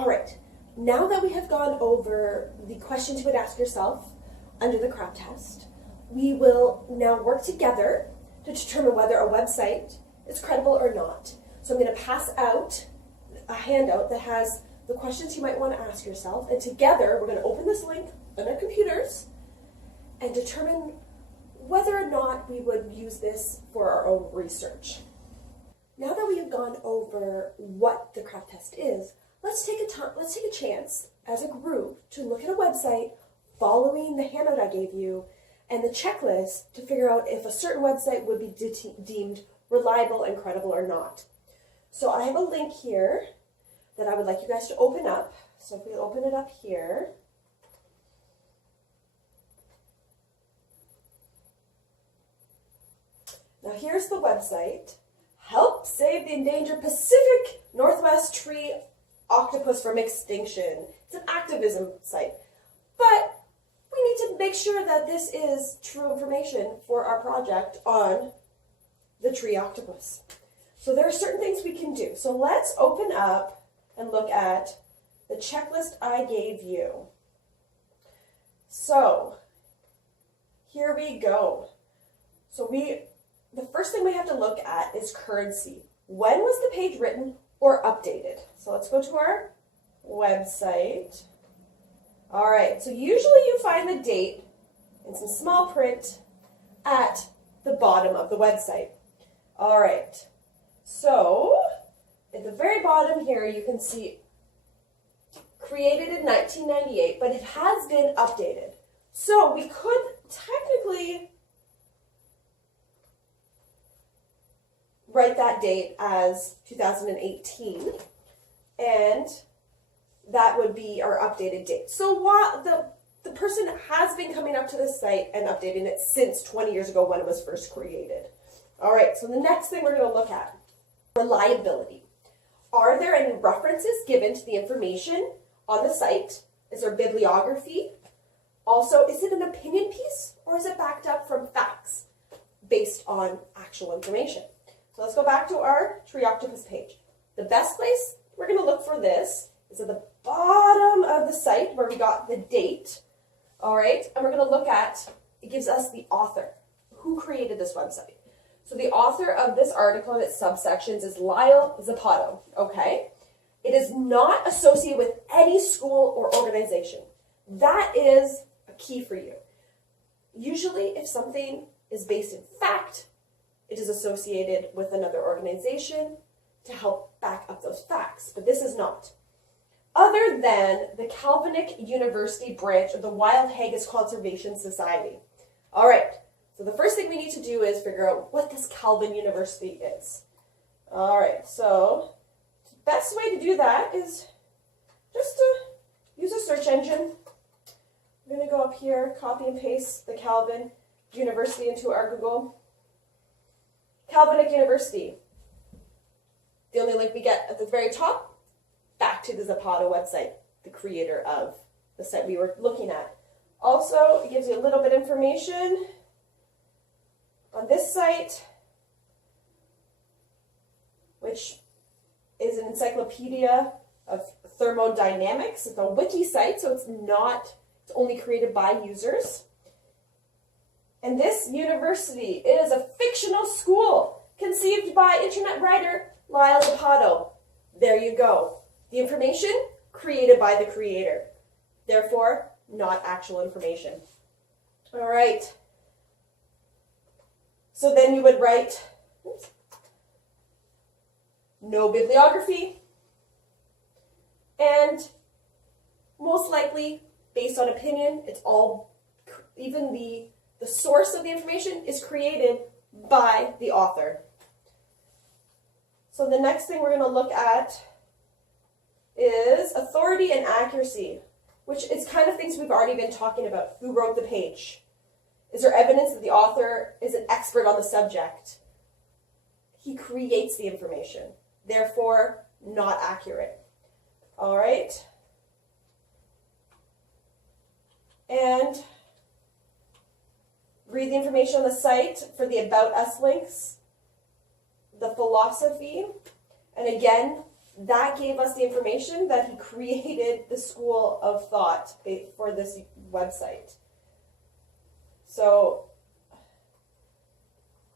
All right, now that we have gone over the questions you would ask yourself under the CRAP test, we will now work together to determine whether a website is credible or not. So I'm going to pass out a handout that has the questions you might want to ask yourself, and together we're going to open this link on our computers and determine whether or not we would use this for our own research. Now that we have gone over what the CRAP test is, let's take a chance as a group to look at a website following the handout I gave you and the checklist to figure out if a certain website would be deemed reliable and credible or not. So I have a link here that I would like you guys to open up. So if we open it up here, now here's the website. Help save the endangered Pacific Northwest tree octopus from extinction. It's an activism site. But we need to make sure that this is true information for our project on the tree octopus. So there are certain things we can do. So let's open up and look at the checklist I gave you. So here we go. So the first thing we have to look at is currency. When was the page written or updated? So let's go to our website. All right, so usually you find the date in some small print at the bottom of the website. All right, so at the very bottom here you can see created in 1998, but it has been updated. So we could technically write that date as 2018, and that would be our updated date. So while the person has been coming up to the site and updating it since 20 years ago when it was first created. All right, so the next thing we're going to look at, reliability. Are there any references given to the information on the site? Is there bibliography? Also, is it an opinion piece or is it backed up from facts based on actual information? So let's go back to our tree octopus page. The best place we're going to look for this is at the bottom of the site where we got the date. All right, and we're going to look at, it gives us the author, who created this website. So the author of this article and its subsections is Lyle Zappato, okay? It is not associated with any school or organization. That is a key for you. Usually if something is based in fact, it is associated with another organization to help back up those facts, but this is not. Other than the Calvinic University branch of the Wild Haggis Conservation Society. All right, so the first thing we need to do is figure out what this Calvin University is. All right, so the best way to do that is just to use a search engine. We're going to go up here, copy and paste the Calvin University into our Google. Calvinic University. The only link we get at the very top, back to the Zappato website, the creator of the site we were looking at. Also, it gives you a little bit of information on this site, which is an encyclopedia of thermodynamics. It's a wiki site, so it's only created by users. And this university is a fictional school conceived by internet writer Lyle Zappato. There you go. The information created by the creator. Therefore, not actual information. All right. So then you would write, no bibliography, and most likely, based on opinion, it's all, even the source of the information is created by the author. So the next thing we're going to look at is authority and accuracy, which is kind of things we've already been talking about. Who wrote the page? Is there evidence that the author is an expert on the subject? He creates the information, therefore not accurate. All right. And read the information on the site for the About Us links, the philosophy, and again, that gave us the information that he created the school of thought for this website. So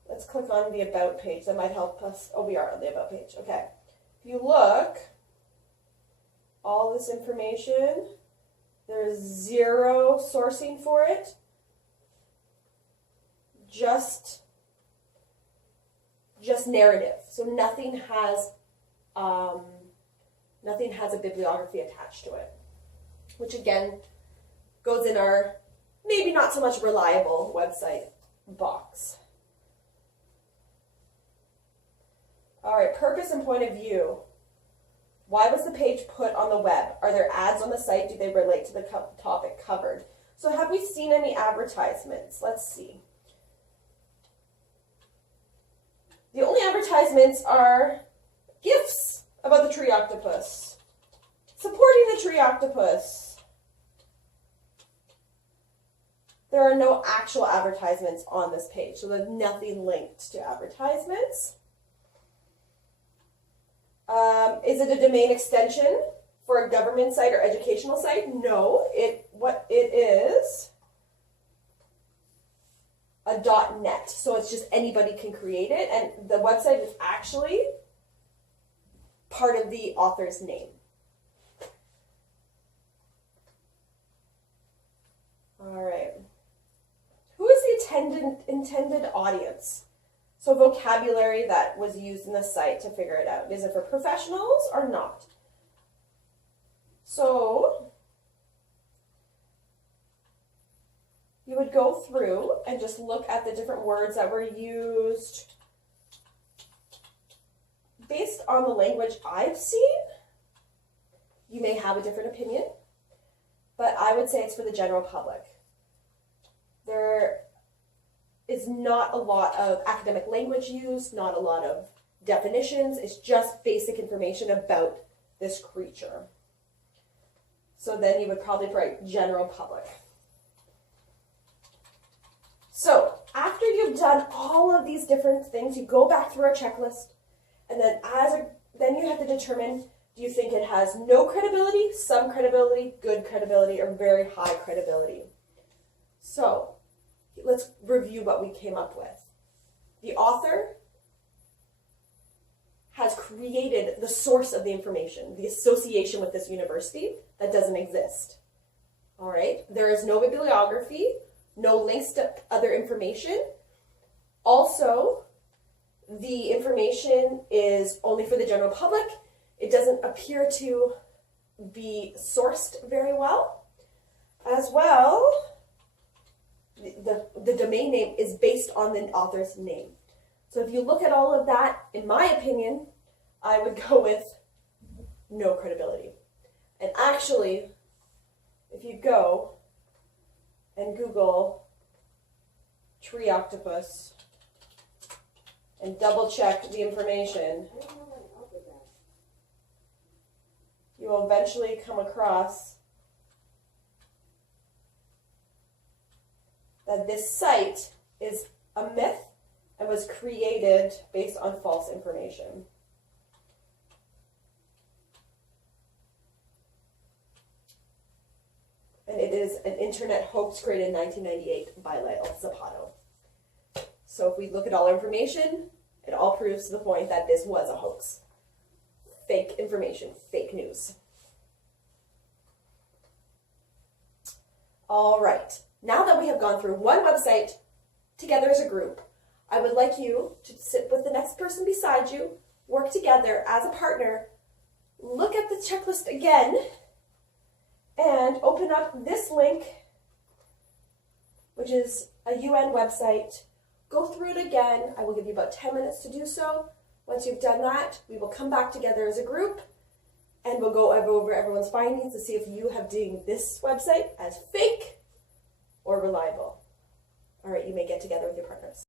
let's click on the About page. That might help us. Oh, we are on the About page. Okay. If you look, all this information, there's zero sourcing for it. Just narrative. So nothing has a bibliography attached to it, which again goes in our maybe not so much reliable website box. All right, purpose and point of view. Why was the page put on the web? Are there ads on the site? Do they relate to the topic covered? So have we seen any advertisements? Let's see. The only advertisements are GIFs about the tree octopus, supporting the tree octopus. There are no actual advertisements on this page, so there's nothing linked to advertisements. Is it a domain extension for a government site or educational site? No. What it is a .net, so it's just anybody can create it, and the website is actually part of the author's name. All right. Who is the intended audience? So vocabulary that was used in the site to figure it out. Is it for professionals or not? So you would go through and just look at the different words that were used based on the language I've seen. You may have a different opinion, but I would say it's for the general public. There is not a lot of academic language used, not a lot of definitions. It's just basic information about this creature. So then you would probably write general public. So after you've done all of these different things, you go back through our checklist, and then then you have to determine, do you think it has no credibility, some credibility, good credibility, or very high credibility? So let's review what we came up with. The author has created the source of the information, the association with this university that doesn't exist. All right, there is no bibliography, no links to other information. Also, the information is only for the general public. It doesn't appear to be sourced very well. As well, the domain name is based on the author's name. So if you look at all of that, in my opinion, I would go with no credibility. And actually, if you go and Google tree octopus and double check the information, you will eventually come across that this site is a myth and was created based on false information. And it is an internet hoax created in 1998 by Lyle Zapato. So if we look at all our information, it all proves to the point that this was a hoax. Fake information, fake news. All right. Now that we have gone through one website together as a group, I would like you to sit with the next person beside you, work together as a partner, look at the checklist again, and open up this link, which is a UN website. Go through it again. I will give you about 10 minutes to do so. Once you've done that, we will come back together as a group and we'll go over everyone's findings to see if you have deemed this website as fake or reliable. All right, you may get together with your partners.